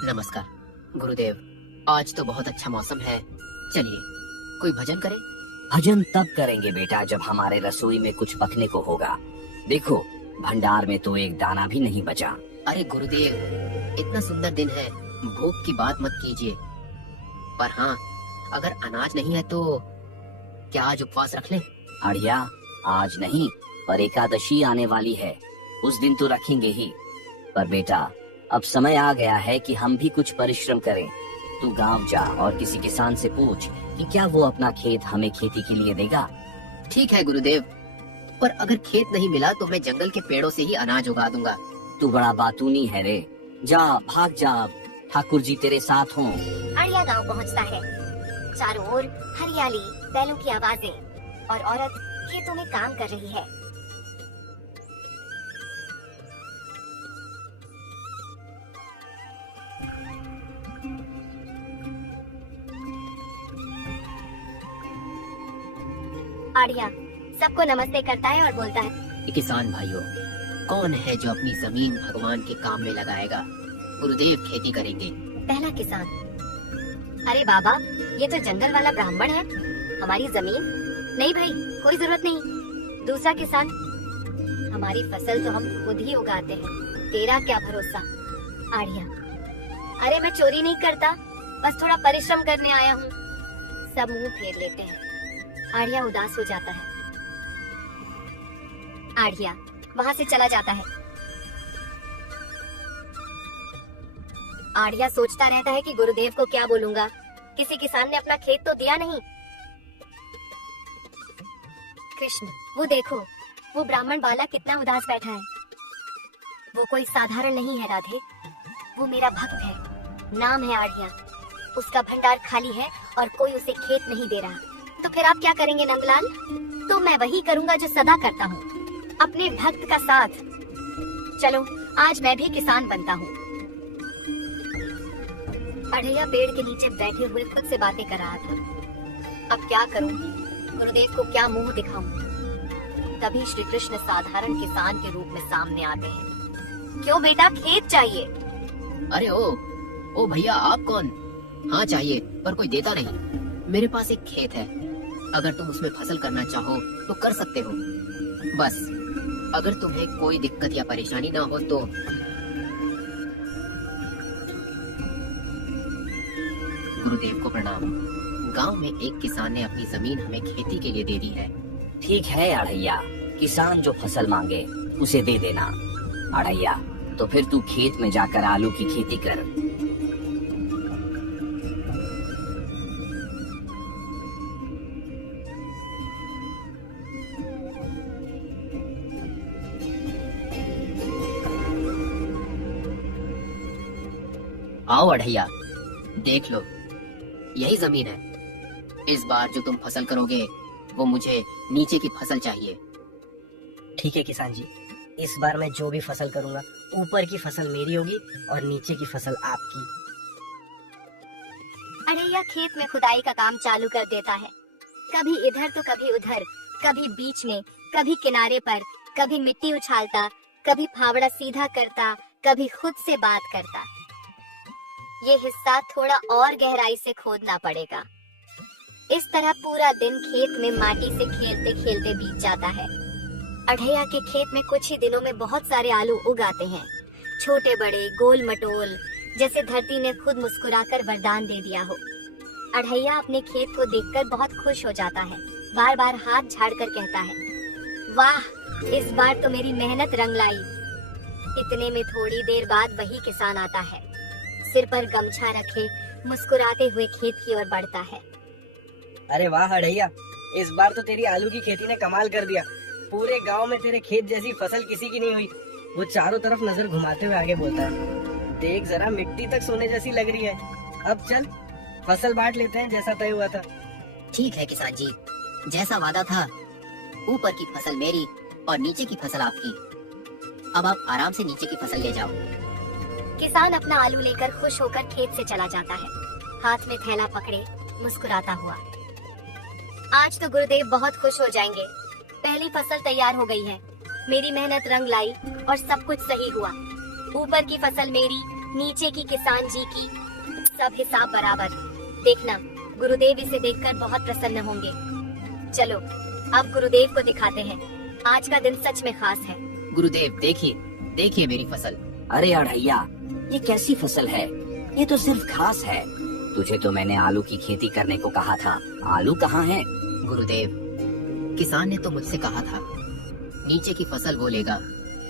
नमस्कार गुरुदेव। आज तो बहुत अच्छा मौसम है, चलिए कोई भजन करें। भजन तब करेंगे बेटा जब हमारे रसोई में कुछ पकने को होगा। देखो भंडार में तो एक दाना भी नहीं बचा। अरे गुरुदेव, इतना सुंदर दिन है, भूख की बात मत कीजिए। पर हाँ, अगर अनाज नहीं है तो क्या आज उपवास रख लें? अड़िया, आज नहीं पर एकादशी आने वाली है, उस दिन तो रखेंगे ही। पर बेटा अब समय आ गया है कि हम भी कुछ परिश्रम करें। तू गांव जा और किसी किसान से पूछ कि क्या वो अपना खेत हमें खेती के लिए देगा। ठीक है गुरुदेव, पर अगर खेत नहीं मिला तो मैं जंगल के पेड़ों से ही अनाज उगा दूंगा। तू बड़ा बातूनी है रे, जा भाग जा, ठाकुर जी तेरे साथ हों। अड़िया गांव पहुंचता है। चारों ओर हरियाली, बैलों की आवाजें और औरत खेतों में काम कर रही है। आड़िया सबको नमस्ते करता है और बोलता है, ये किसान भाइयों, कौन है जो अपनी जमीन भगवान के काम में लगाएगा? गुरुदेव खेती करेंगे। पहला किसान, अरे बाबा ये तो जंगल वाला ब्राह्मण है, हमारी जमीन नहीं भाई, कोई जरूरत नहीं। दूसरा किसान, हमारी फसल तो हम खुद ही उगाते हैं, तेरा क्या भरोसा। आड़िया, अरे मैं चोरी नहीं करता, बस थोड़ा परिश्रम करने आया हूँ। सब मुंह फेर लेते हैं। आड़िया उदास हो जाता है। आड़िया वहाँ से चला जाता है। आड़िया सोचता रहता है कि गुरुदेव को क्या बोलूंगा, किसी किसान ने अपना खेत तो दिया नहीं। कृष्ण, वो देखो, वो ब्राह्मण बालक कितना उदास बैठा है। वो कोई साधारण नहीं है राधे, वो मेरा भक्त है, नाम है आड़िया। उसका भंडार खाली है और कोई उसे खेत नहीं दे रहा। तो फिर आप क्या करेंगे नंदलाल? तो मैं वही करूंगा जो सदा करता हूँ, अपने भक्त का साथ। चलो आज मैं भी किसान बनता हूँ। अड़िया पेड़ के नीचे बैठे हुए खुद से बातें कर रहा था। अब क्या करूँ, गुरुदेव को क्या मुंह दिखाऊं? तभी श्री कृष्ण साधारण किसान के रूप में सामने आते हैं। क्यों बेटा, खेत चाहिए? अरे ओ भैया, आप कौन? हाँ चाहिए, पर कोई देता नहीं। मेरे पास एक खेत है, अगर तुम उसमें फसल करना चाहो तो कर सकते हो। बस अगर तुम्हें कोई दिक्कत या परेशानी ना हो तो। गुरुदेव को प्रणाम। गांव में एक किसान ने अपनी जमीन हमें खेती के लिए दे दी है। ठीक है अड़ैया, किसान जो फसल मांगे उसे दे देना। अड़ैया तो फिर तू खेत में जाकर आलू की खेती कर। आओ अढ़ैया, देख लो, यही जमीन है। इस बार जो तुम फसल करोगे वो मुझे नीचे की फसल चाहिए। ठीक है किसान जी, इस बार मैं जो भी फसल करूंगा ऊपर की फसल मेरी होगी और नीचे की फसल आपकी। अड़िया खेत में खुदाई का काम चालू कर देता है। कभी इधर तो कभी उधर, कभी बीच में, कभी किनारे पर, कभी मिट्टी उछालता, कभी फावड़ा सीधा करता, कभी खुद से बात करता। ये हिस्सा थोड़ा और गहराई से खोदना पड़ेगा। इस तरह पूरा दिन खेत में माटी से खेलते खेलते बीत जाता है। अढ़ैया के खेत में कुछ ही दिनों में बहुत सारे आलू उग आते हैं, छोटे बड़े, गोल मटोल, जैसे धरती ने खुद मुस्कुराकर वरदान दे दिया हो। अढ़ैया अपने खेत को देखकर बहुत खुश हो जाता है, बार बार हाथ झाड़कर कहता है, वाह, इस बार तो मेरी मेहनत रंग लाई। इतने में थोड़ी देर बाद वही किसान आता है, सिर पर गमछा रखे मुस्कुराते हुए खेत की ओर बढ़ता है। अरे वाह अड़ैया, इस बार तो तेरी आलू की खेती ने कमाल कर दिया। पूरे गांव में तेरे खेत जैसी फसल किसी की नहीं हुई। वो चारों तरफ नजर घुमाते हुए आगे बोलता है, देख जरा, मिट्टी तक सोने जैसी लग रही है। अब चल फसल बांट लेते हैं जैसा तय हुआ था। ठीक है किसान जी, जैसा वादा था, ऊपर की फसल मेरी और नीचे की फसल आपकी। अब आप आराम से नीचे की फसल ले जाओ। किसान अपना आलू लेकर खुश होकर खेत से चला जाता है, हाथ में थैला पकड़े मुस्कुराता हुआ। आज तो गुरुदेव बहुत खुश हो जाएंगे, पहली फसल तैयार हो गई है, मेरी मेहनत रंग लाई और सब कुछ सही हुआ। ऊपर की फसल मेरी नीचे की किसान जी की, सब हिसाब बराबर। देखना गुरुदेव इसे देखकर बहुत प्रसन्न होंगे। चलो अब गुरुदेव को दिखाते हैं, आज का दिन सच में खास है। गुरुदेव देखिए, देखिए मेरी फसल। अरे अढ़ैया, ये कैसी फसल है? ये तो सिर्फ घास है। तुझे तो मैंने आलू की खेती करने को कहा था, आलू कहाँ है? गुरुदेव, किसान ने तो मुझसे कहा था नीचे की फसल वो लेगा,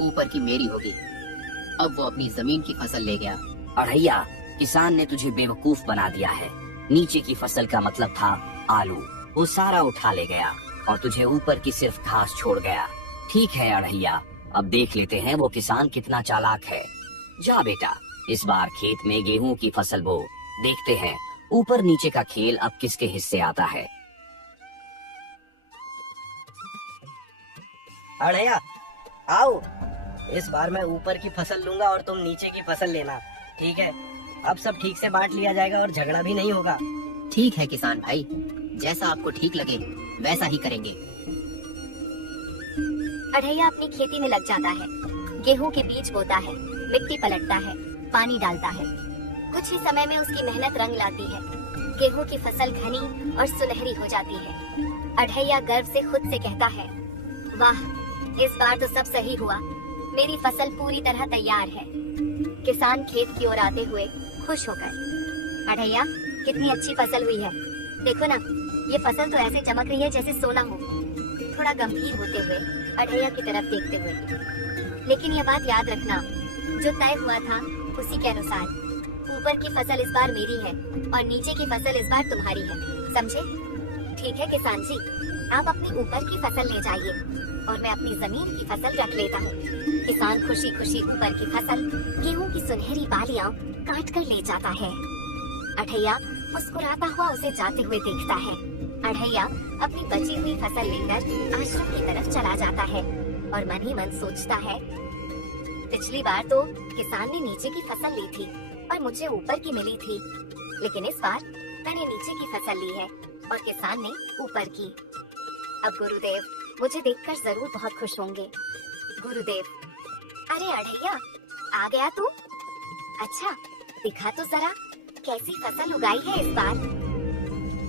ऊपर की मेरी होगी। अब वो अपनी जमीन की फसल ले गया। अढ़ैया, किसान ने तुझे बेवकूफ बना दिया है। नीचे की फसल का मतलब था आलू, वो सारा उठा ले गया और तुझे ऊपर की सिर्फ घास छोड़ गया। ठीक है अढ़ैया, अब देख लेते हैं वो किसान कितना चालाक है। जा बेटा, इस बार खेत में गेहूं की फसल बो, देखते हैं ऊपर नीचे का खेल अब किसके हिस्से आता है। अढ़ैया आओ, इस बार मैं ऊपर की फसल लूंगा और तुम नीचे की फसल लेना, ठीक है? अब सब ठीक से बांट लिया जाएगा और झगड़ा भी नहीं होगा। ठीक है किसान भाई, जैसा आपको ठीक लगे वैसा ही करेंगे। अढ़ैया अपनी खेती में लग जाता है, गेहूं के बीज बोता है, मिट्टी पलटता है, पानी डालता है। कुछ ही समय में उसकी मेहनत रंग लाती है। गेहूं की फसल घनी और सुनहरी हो जाती है। अढ़ैया गर्व से खुद से कहता है, वाह, इस बार तो सब सही हुआ, मेरी फसल पूरी तरह तैयार है। किसान खेत की ओर आते हुए खुश होकर, अढ़ैया कितनी अच्छी फसल हुई है, देखो ना, ये फसल तो ऐसे चमक रही है जैसे सोना हो। थोड़ा गंभीर होते हुए अढ़ैया की तरफ देखते हुए, लेकिन ये बात याद रखना, जो तय हुआ था उसी के अनुसार ऊपर की फसल इस बार मेरी है और नीचे की फसल इस बार तुम्हारी है, समझे? ठीक है किसान जी, आप अपनी ऊपर की फसल ले जाइए और मैं अपनी जमीन की फसल रख लेता हूँ। किसान खुशी खुशी ऊपर की फसल, गेहूं की सुनहरी बालियां काट कर ले जाता है। अढ़ैया मुस्कुराता हुआ उसे जाते हुए देखता है। अढ़ैया अपनी बची हुई फसल लेकर आश्रम की तरफ चला जाता है और मन ही मन सोचता है, पिछली बार तो किसान ने नीचे की फसल ली थी और मुझे ऊपर की मिली थी, लेकिन इस बार मैंने नीचे की फसल ली है और किसान ने ऊपर की। अब गुरुदेव मुझे देखकर जरूर बहुत खुश होंगे। गुरुदेव, अरे अढ़ैया, आ गया तू? अच्छा, दिखा तो जरा कैसी फसल उगाई है इस बार।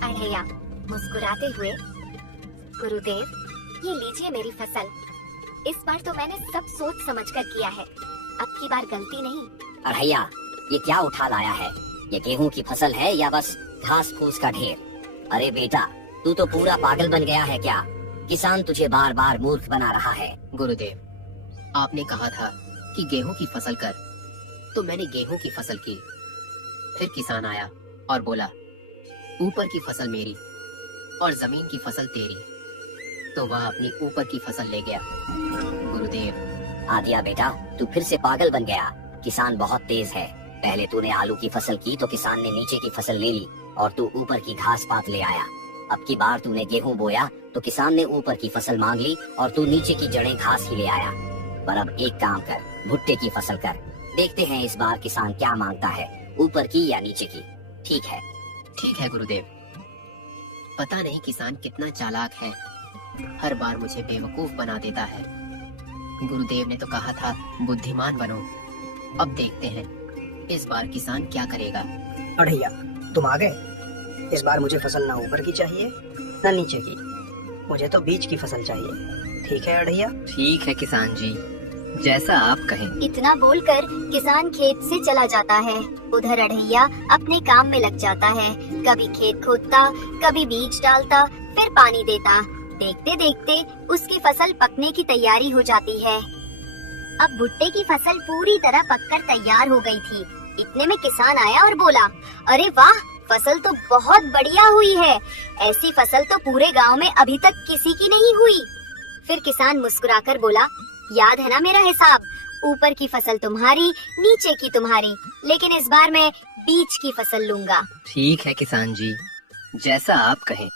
अढ़ैया मुस्कुराते हुए, गुरुदेव ये लीजिए मेरी फसल, इस बार तो मैंने सब सोच समझकर किया है, अब की बार गलती नहीं। अढ़ैया, ये क्या उठा लाया है? ये गेहूं की फसल है या बस घास फूस का ढेर? अरे बेटा, तू तो पूरा पागल बन गया है क्या? किसान तुझे बार बार मूर्ख बना रहा है। गुरुदेव, आपने कहा था कि गेहूं की फसल कर, तो मैंने गेहूं की फसल की। फिर किसान आया और बोला, ऊपर की फसल मेरी और जमीन की फसल तेरी, तो वह अपनी ऊपर की फसल ले गया। गुरुदेव, आदिया बेटा, तू फिर से पागल बन गया। किसान बहुत तेज है। पहले तूने आलू की फसल की तो किसान ने नीचे की फसल ले ली और तू ऊपर की घास पात ले आया। अब की बार तूने गेहूं बोया तो किसान ने ऊपर की फसल मांग ली और तू नीचे की जड़ें घास ही ले आया। पर अब एक काम कर, भुट्टे की फसल कर, देखते हैं इस बार किसान क्या मांगता है, ऊपर की या नीचे की। ठीक है? ठीक है गुरुदेव। पता नहीं किसान कितना चालाक है, हर बार मुझे बेवकूफ बना देता है। गुरुदेव ने तो कहा था बुद्धिमान बनो, अब देखते हैं इस बार किसान क्या करेगा। अढ़ैया तुम आ गए। इस बार मुझे फसल ना ऊपर की चाहिए ना नीचे की, मुझे तो बीच की फसल चाहिए। ठीक है अढ़ैया? ठीक है किसान जी, जैसा आप कहें। इतना बोलकर किसान खेत से चला जाता है। उधर अढ़ैया अपने काम में लग जाता है, कभी खेत खोदता, कभी बीज डालता, फिर पानी देता। देखते देखते उसकी फसल पकने की तैयारी हो जाती है। अब भुट्टे की फसल पूरी तरह पककर तैयार हो गई थी। इतने में किसान आया और बोला, अरे वाह, फसल तो बहुत बढ़िया हुई है, ऐसी फसल तो पूरे गांव में अभी तक किसी की नहीं हुई। फिर किसान मुस्कुराकर बोला, याद है ना मेरा हिसाब, ऊपर की फसल तुम्हारी, नीचे की तुम्हारी, लेकिन इस बार मैं बीच की फसल लूंगा। ठीक है किसान जी, जैसा आप कहें।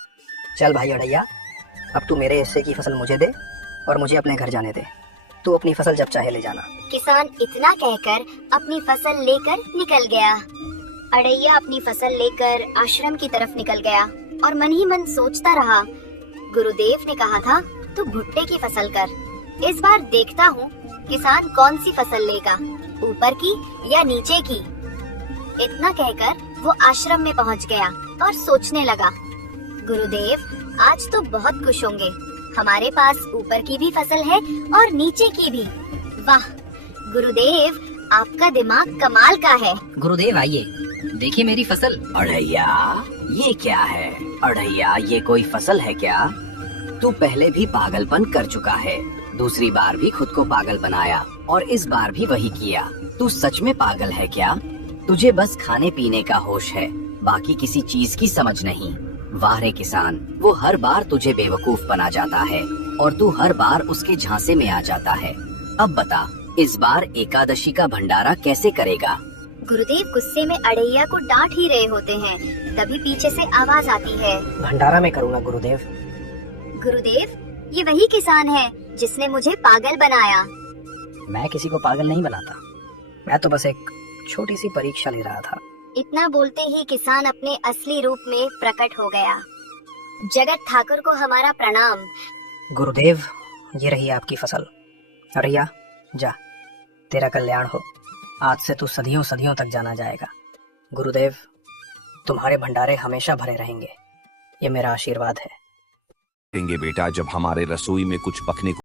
चल भाई अढ़ैया, अब तू मेरे हिस्से की फसल मुझे दे और मुझे अपने घर जाने दे। तू अपनी फसल जब चाहे ले जाना। किसान इतना कहकर अपनी फसल लेकर निकल गया। अढ़ैया अपनी फसल लेकर आश्रम की तरफ निकल गया और मन ही मन सोचता रहा, गुरुदेव ने कहा था तू भुट्टे की फसल कर, इस बार देखता हूँ किसान कौन सी फसल लेगा। ऊपर की या नीचे की? इतना कहकर वो आश्रम में पहुंच गया और सोचने लगा, गुरुदेव आज तो बहुत खुश होंगे, हमारे पास ऊपर की भी फसल है और नीचे की भी। वाह गुरुदेव, आपका दिमाग कमाल का है। गुरुदेव आइए, देखिए मेरी फसल। अढ़ैया, ये क्या है? अढ़ैया, ये कोई फसल है क्या? तू पहले भी पागलपन कर चुका है, दूसरी बार भी खुद को पागल बनाया और इस बार भी वही किया। तू सच में पागल है क्या? तुझे बस खाने पीने का होश है, बाकी किसी चीज की समझ नहीं। वाह रे किसान, वो हर बार तुझे बेवकूफ बना जाता है और तू हर बार उसके झांसे में आ जाता है। अब बता, इस बार एकादशी का भंडारा कैसे करेगा? गुरुदेव गुस्से में अड़ैया को डांट ही रहे होते हैं, तभी पीछे से आवाज आती है, भंडारा में करूँगा गुरुदेव। गुरुदेव ये वही किसान है जिसने मुझे पागल बनाया। मैं किसी को पागल नहीं बनाता, मैं तो बस एक छोटी सी परीक्षा ले रहा था। इतना बोलते ही किसान अपने असली रूप में प्रकट हो गया। जगत ठाकुर को हमारा प्रणाम। गुरुदेव ये रही आपकी फसल। अड़ैया जा, तेरा कल्याण हो, आज से तू सदियों सदियों तक जाना जाएगा। गुरुदेव तुम्हारे भंडारे हमेशा भरे रहेंगे, ये मेरा आशीर्वाद है। देंगे बेटा, जब हमारे रसोई में कुछ पकने को